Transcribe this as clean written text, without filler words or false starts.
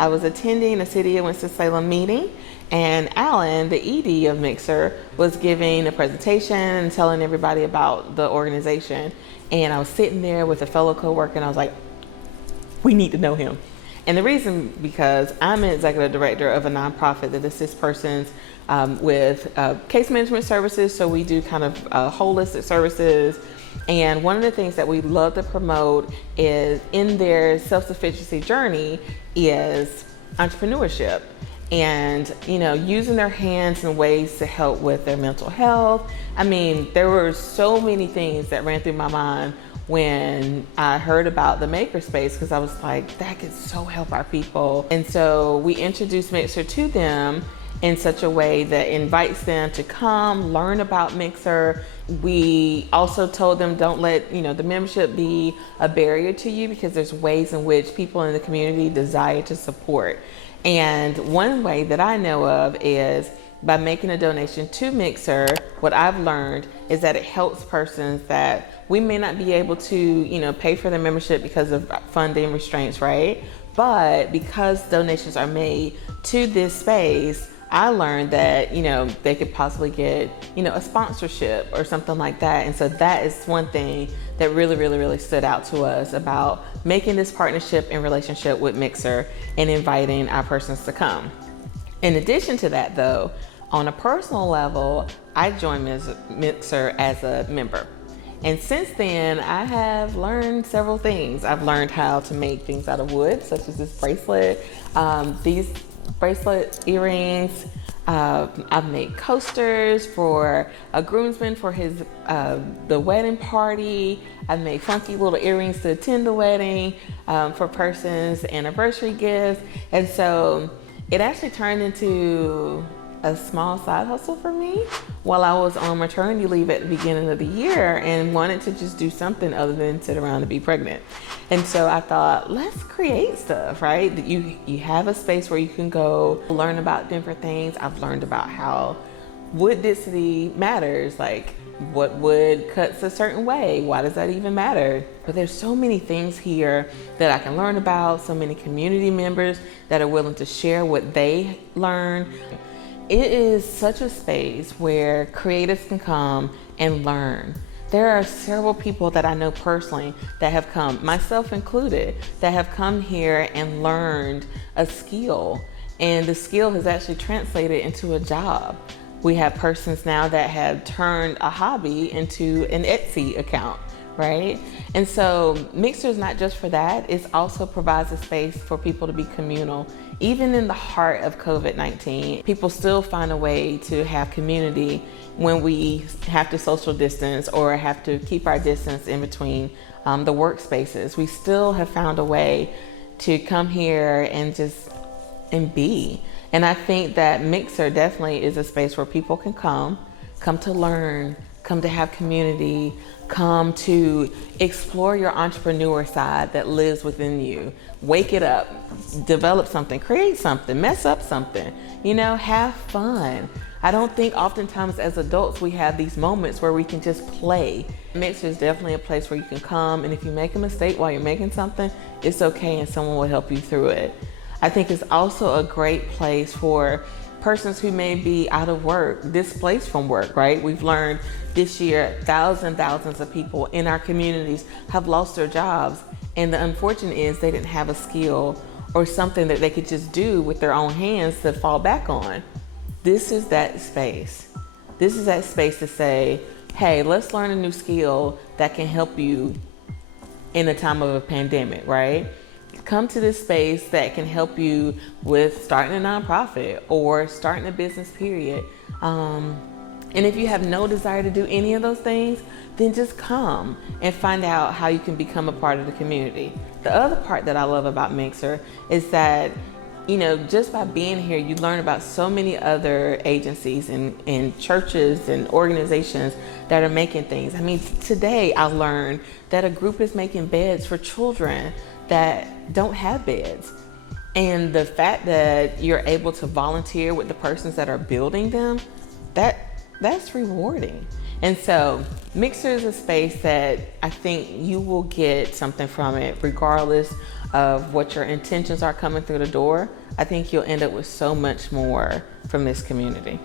I was attending a City of Winston-Salem meeting, and Alan, the ED of Mixer, was giving a presentation and telling everybody about the organization. And I was sitting there with a fellow coworker, and I was like, we need to know him. And the reason, because I'm an executive director of a nonprofit that assists persons with case management services. So we do kind of holistic services. And one of the things that we love to promote is in their self-sufficiency journey is entrepreneurship and, using their hands in ways to help with their mental health. I mean, there were so many things that ran through my mind when I heard about the Makerspace, because I was like, that could so help our people. And so we introduced Mixer to them in such a way that invites them to come learn about Mixer. We also told them, don't let the membership be a barrier to you, because there's ways in which people in the community desire to support. And one way that I know of is by making a donation to Mixer. What I've learned is that it helps persons that we may not be able to, pay for their membership because of funding restraints, right? But because donations are made to this space, I learned that, they could possibly get, a sponsorship or something like that. And so that is one thing that really, really, really stood out to us about making this partnership and relationship with Mixer and inviting our persons to come. In addition to that, though, on a personal level, I joined Mixer as a member. And since then, I have learned several things. I've learned how to make things out of wood, such as this bracelet, these bracelet earrings. I've made coasters for a groomsman for his the wedding party. I've made funky little earrings to attend the wedding, for persons' anniversary gifts. And so it actually turned into a small side hustle for me while I was on maternity leave at the beginning of the year and wanted to just do something other than sit around and be pregnant. And so I thought, let's create stuff, right? You have a space where you can go learn about different things. I've learned about how wood density matters, like what wood cuts a certain way. Why does that even matter? But there's so many things here that I can learn about, so many community members that are willing to share what they learn. It is such a space where creatives can come and learn. There are several people that I know personally that have come, myself included, that have come here and learned a skill, and the skill has actually translated into a job. We have persons now that have turned a hobby into an Etsy account, right? And so Mixer is not just for that, it also provides a space for people to be communal. Even in the heart of COVID-19, people still find a way to have community when we have to social distance or have to keep our distance in between the workspaces. We still have found a way to come here and be. And I think that Mixer definitely is a space where people can come to learn, come to have community, come to explore your entrepreneur side that lives within you. Wake it up, develop something, create something, mess up something, have fun. I don't think oftentimes as adults we have these moments where we can just play. Mixer is definitely a place where you can come, and if you make a mistake while you're making something, it's okay and someone will help you through it. I think it's also a great place for persons who may be out of work, displaced from work, right? We've learned this year, thousands of people in our communities have lost their jobs. And the unfortunate is they didn't have a skill or something that they could just do with their own hands to fall back on. This is that space. This is that space to say, hey, let's learn a new skill that can help you in a time of a pandemic, right? Come to this space that can help you with starting a nonprofit or starting a business, period. And if you have no desire to do any of those things, then just come and find out how you can become a part of the community. The other part that I love about Mixer is that, just by being here, you learn about so many other agencies and churches and organizations that are making things. I mean, today I learned that a group is making beds for children that don't have beds. And the fact that you're able to volunteer with the persons that are building them, that's rewarding. And so Mixer is a space that I think you will get something from it regardless of what your intentions are coming through the door. I think you'll end up with so much more from this community.